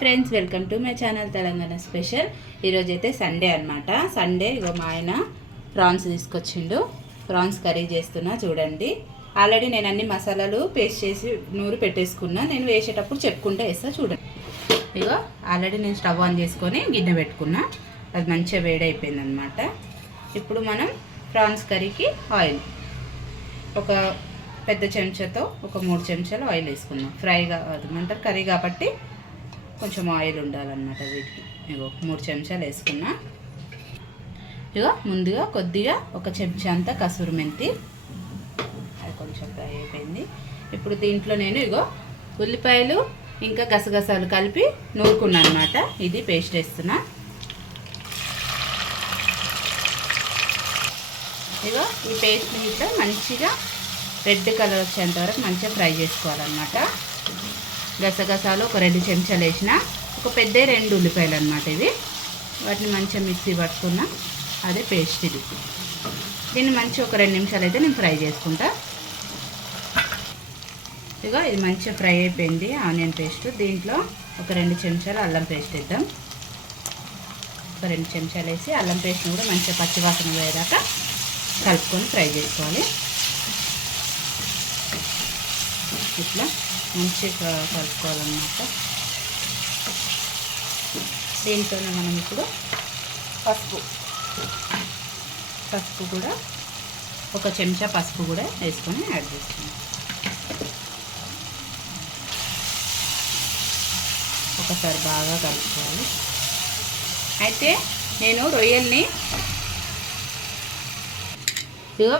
Friends, welcome to my channel Telangana special. ఈరోజు అయితే Sunday అనమాట. సండే ఇగో మా ఆయన ప్రాన్స్ తీసుకొచ్చిండు. ప్రాన్స్ కర్రీ చేస్తున్నా చూడండి. ఆల్రెడీ నేను అన్ని మసాలాలు పేస్ట్ చేసి నూరు పెట్టేసుకున్నా. నేను వేసేటప్పుడు చెప్పుకుంటూ వేస్తా చూడండి. ఇగో ఆల్రెడీ నేను స్టవ్ ఆన్ చేసుకొని గిన్నె పెట్టుకున్నా. అది మంచిగా వేడైపోయింది అనమాట. ఇప్పుడు మనం ప్రాన్స్ కర్రీకి ఆయిల్ ఒక పెద్ద చెంచాతో ఒక 3 చెంచాలు ఆయిల్ వేసుకున్నాం. ఫ్రైగా అదంటారు కర్రీ కాబట్టి కొంచెం ఆయిల్ ఉండాలన్నమాట వీటికి. ఇగో 3 చెంచాలు వేసుకున్నా. ఇగో ముందుగా కొద్దిగా ఒక చెంచా అంతా కసూరి మెంతి, అది కొంచెం ఫ్రై అయిపోయింది. ఇప్పుడు దీంట్లో నేను ఇగో ఉల్లిపాయలు ఇంకా గసగసాలు కలిపి నూరుకున్నా అనమాట. ఇది పేస్ట్ వేస్తున్నా. ఇగో ఈ పేస్ట్ని ఇట్లా మంచిగా రెడ్ కలర్ వచ్చేంత వరకు మంచిగా ఫ్రై చేసుకోవాలన్నమాట. గసగసాలు ఒక 2 చెంచాలు వేసిన, ఒక పెద్ద 2 ఉల్లిపాయలు అనమాట ఇవి. వాటిని మంచిగా మిక్సీ పట్టుకున్న అదే పేస్ట్ ఇది. దీన్ని మంచిగా ఒక 2 నిమిషాలు అయితే నేను ఫ్రై చేసుకుంటా. ఇక ఇది మంచిగా ఫ్రై అయిపోయింది ఆనియన్ పేస్ట్. దీంట్లో ఒక 2 చెంచాలు అల్లం పేస్ట్ వేద్దాం. ఒక 2 చెంచాలు వేసి అల్లం పేస్ట్ని కూడా మంచిగా పచ్చివాసన పోయేదాకా కలుపుకొని ఫ్రై చేసుకోవాలి. ఇట్లా మంచిగా కలుపుకోవాలన్నమాట. దీంట్లోనే మనం ఇప్పుడు పసుపు కూడా ఒక చెంచా పసుపు కూడా వేసుకొని యాడ్ చేస్తున్నాం. ఒకసారి బాగా కలుపుకోవాలి. అయితే నేను రొయ్యల్ని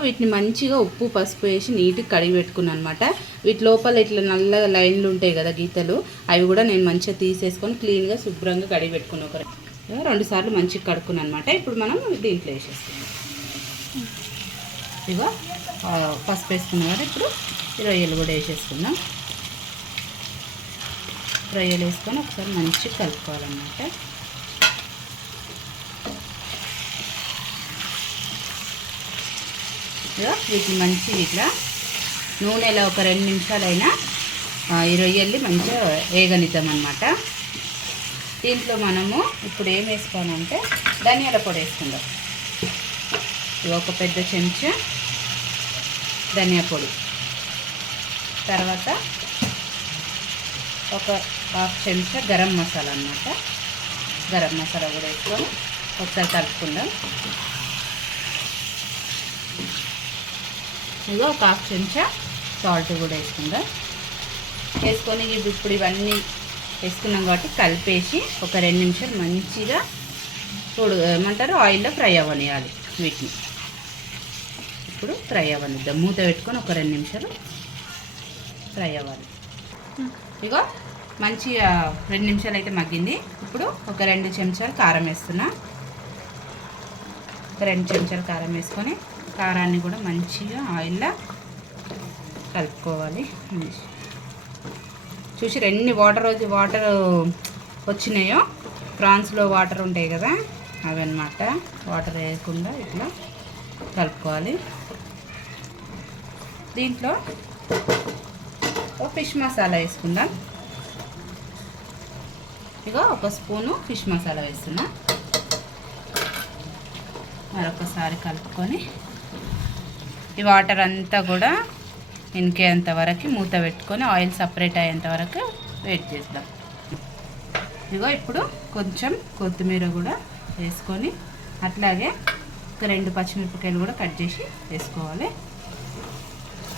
వీటిని మంచిగా ఉప్పు పసుపు వేసి నీట్గా కడిగి పెట్టుకున్నాను అనమాట. వీటి లోపల ఇట్లా నల్ల లైన్లు ఉంటాయి కదా, గీతలు, అవి కూడా నేను మంచిగా తీసేసుకొని క్లీన్గా శుభ్రంగా కడిగి పెట్టుకున్నాను. ఒక 2 సార్లు మంచిగా కడుక్కున్నాను అనమాట. ఇప్పుడు మనం దీంట్లో వేసేస్తున్నాం. ఇగో పసుపు వేసుకున్నాం కదా. ఇప్పుడు రొయ్యలు కూడా వేసేసుకుందాం. రొయ్యలు వేసుకొని ఒకసారి మంచిగా కలుపుకోవాలన్నమాట. వీటిని మంచిగా ఇట్లా నూనెలో ఒక 2 నిమిషాలైనా ఈ రొయ్యల్ని మంచిగా వేగనిద్దాం అన్నమాట. దీంట్లో మనము ఇప్పుడు ఏం వేసుకోవాలంటే ధనియాల పొడి వేసుకుందాం. ఒక పెద్ద చెంచా ధనియా పొడి, తర్వాత ఒక 1/2 చెంచా గరం మసాలా అన్నమాట. గరం మసాలా కూడా వేసుకొని ఒకసారి కలుపుకుందాం. ఇగో ఒక 1/2 చెంచా సాల్ట్ కూడా వేసుకుందాం. వేసుకొని ఇప్పుడు ఇవన్నీ వేసుకున్నాం కాబట్టి కలిపేసి ఒక 2 నిమిషాలు మంచిగా ఏమంటారు ఆయిల్లో ఫ్రై అవ్వనియాలి. వీటిని ఇప్పుడు ఫ్రై అవ్వనిద్దాం. మూత పెట్టుకొని ఒక 2 నిమిషాలు ఫ్రై అవ్వాలి. ఇగో మంచిగా 2 నిమిషాలు అయితే మగ్గింది. ఇప్పుడు ఒక 2 చెంచాలు కారం వేస్తున్నా. ఒక 2 చెంచాలు కారం వేసుకొని కారాన్ని కూడా మంచిగా ఆయిల్లో కలుపుకోవాలి. చూసి ఎన్ని వాటర్ వచ్చినాయో, ప్రాన్స్లో వాటర్ ఉంటాయి కదా అవన్నమాట. వాటర్ వేయకుండా ఇట్లా కలుపుకోవాలి. దీంట్లో ఫిష్ మసాలా వేసుకుందాం. ఇక ఒక స్పూను ఫిష్ మసాలా వేస్తున్నా. మరొకసారి కలుపుకొని ఈ వాటర్ అంతా కూడా ఇంకేంత వరకు మూత పెట్టుకొని ఆయిల్ సపరేట్ అయ్యేంత వరకు వెయిట్ చేద్దాం. ఇగో ఇప్పుడు కొంచెం కొత్తిమీర కూడా వేసుకొని అట్లాగే ఒక 2 పచ్చిమిరపకాయలు కూడా కట్ చేసి వేసుకోవాలి.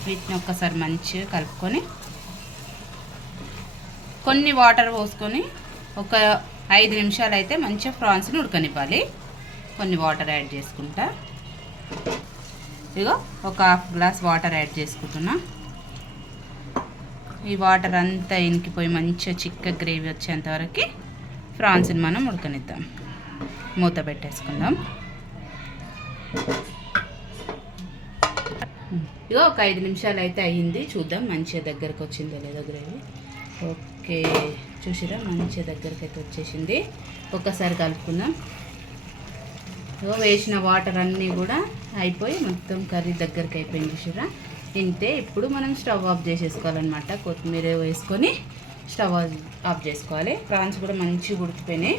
వీటిని ఒక్కసారి మంచిగా కలుపుకొని కొన్ని వాటర్ పోసుకొని ఒక 5 నిమిషాలు అయితే మంచిగా ప్రాన్స్ని ఉడకనివ్వాలి. కొన్ని వాటర్ యాడ్ చేసుకుంటా. ఇగో ఒక 1/2 గ్లాస్ వాటర్ యాడ్ చేసుకుంటున్నా. ఈ వాటర్ అంతా ఇనికిపోయి మంచిగా చిక్క గ్రేవీ వచ్చేంత వరకు ప్రాన్స్ని మనం ఉడకనిద్దాం. మూత పెట్టేసుకుందాం. ఇగో ఒక 5 నిమిషాలు అయితే అయ్యింది. చూద్దాం మంచిగా దగ్గరకు వచ్చిందో లేదో గ్రేవీ. ఓకే, చూసిరా మంచిగా దగ్గరికి అయితే వచ్చేసింది. ఒక్కసారి కలుపుకుందాం. వేసిన వాటర్ అన్నీ కూడా అయిపోయి మొత్తం కర్రీ దగ్గరికి అయిపోయింది చూసిరా. ఇంతే. ఇప్పుడు మనం స్టవ్ ఆఫ్ చేసేసుకోవాలన్నమాట. కొత్తిమీర వేసుకొని స్టవ్ ఆఫ్ చేసుకోవాలి. ప్రాన్స్ కూడా మంచిగా ఉడికిపోయినాయి.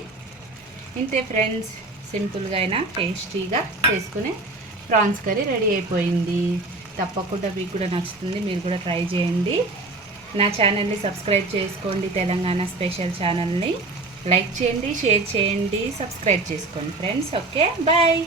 ఇంతే ఫ్రెండ్స్, సింపుల్గా అయినా టేస్టీగా చేసుకునే ప్రాన్స్ కర్రీ రెడీ అయిపోయింది. తప్పకుండా మీకు కూడా నచ్చుతుంది, మీరు కూడా ట్రై చేయండి. నా ఛానల్ని సబ్స్క్రైబ్ చేసుకోండి, తెలంగాణ స్పెషల్ ఛానల్ని లైక్ చేయండి, షేర్ చేయండి, సబ్స్క్రైబ్ చేసుకోండి ఫ్రెండ్స్. Okay, bye.